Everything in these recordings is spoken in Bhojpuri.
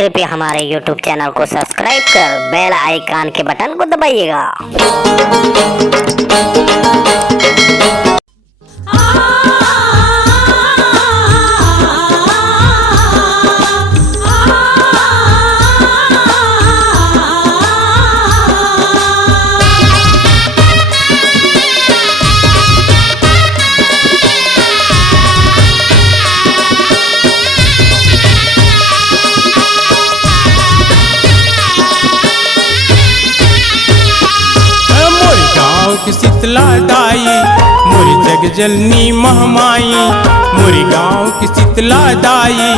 कृपया हमारे YouTube चैनल को सब्सक्राइब कर बेल आइकन के बटन को दबाइएगा। की शीतला दाई मोरी जग जननी महमाई, मोरी गाँव की शीतला दाई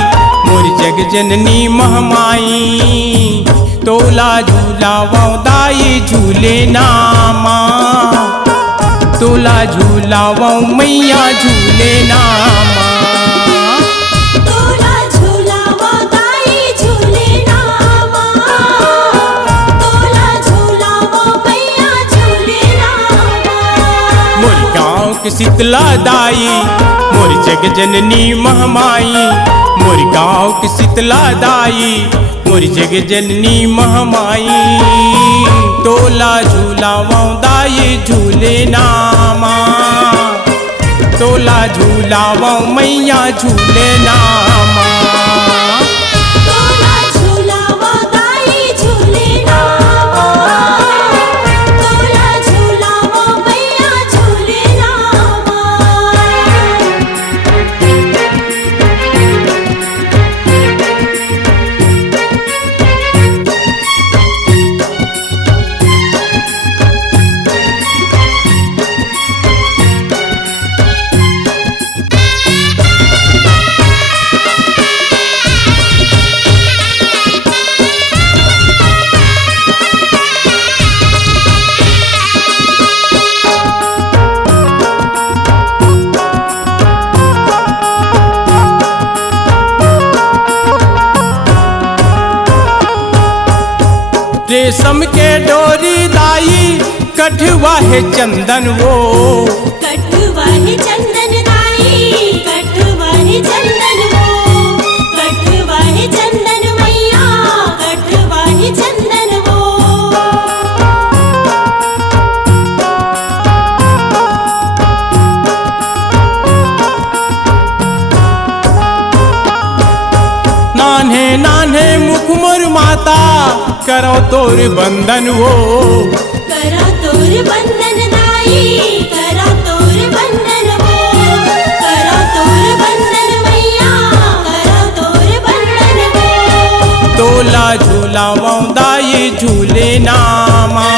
मोरी जग जननी महमाई। तोला झूलावा दाई झूले नामा, तोला झूलावा मैया झूले नामा। की शीतला दाई मोरी जग जननी महमाई, मोरी गाँव की शीतला दाई मोरी जग जननी महमाई। तोला झूलावा दाई झूले नामा, तोला झूलावा मैया झूले नामा। रेशम के डोरी दाई कठवा है चंदन वो, कठवा है चंदन दाई, कठवा है चंदन वो, कठवा है चंदन मैया, कठवा है चंदन वो। नान्हे नान्हे मुख मोर माता करो तोर बंधन वो, करो तोर बंधन दाई, करो तोर बंधन वो, करो तोर बंधन मैया, करो तोर बंधन वो। तोला झूलावा दाई झूले नामा,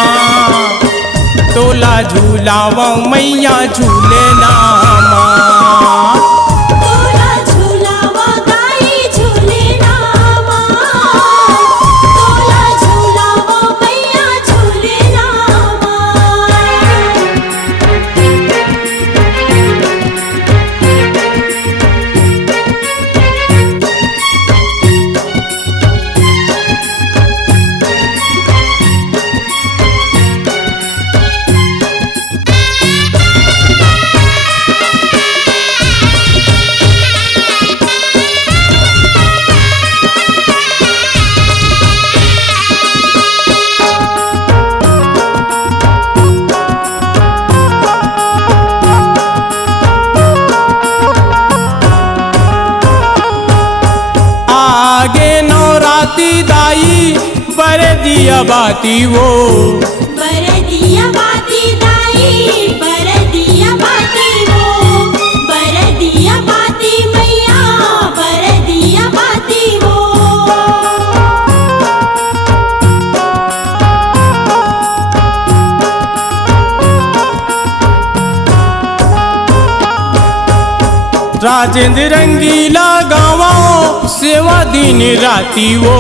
तोला झूलावा मैया झूले नामा। दाई बर दिया बाती वो, बर दिया बाती दाई, बर दिया बाती वो, बर दिया बाती मैया, बर दिया बाती वो। राजेंद्र रंगीला गावा सेवा दिन राती वो,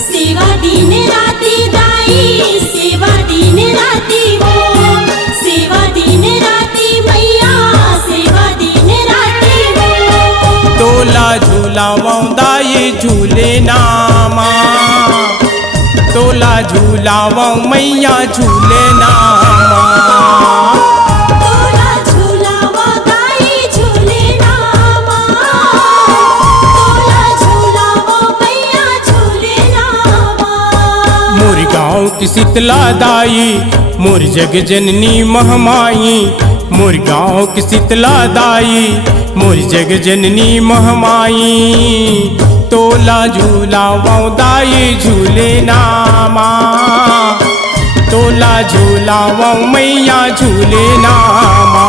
सेवा दिन राती दाई, सेवा दिन राती वो, सेवा दिन राती मैया, सेवा दिन राती वो। तोला झूलावा दाई झूले नामा, तोला झूलावा मैया झूले नामा। झूले की शीतला दाई मोर जग जननी महमाई, मोर गाँव की शीतला दाई मोर जग जननी महमाई। तोला झूला दाई झूले नामा, तोला झूला मैया झूले नामा।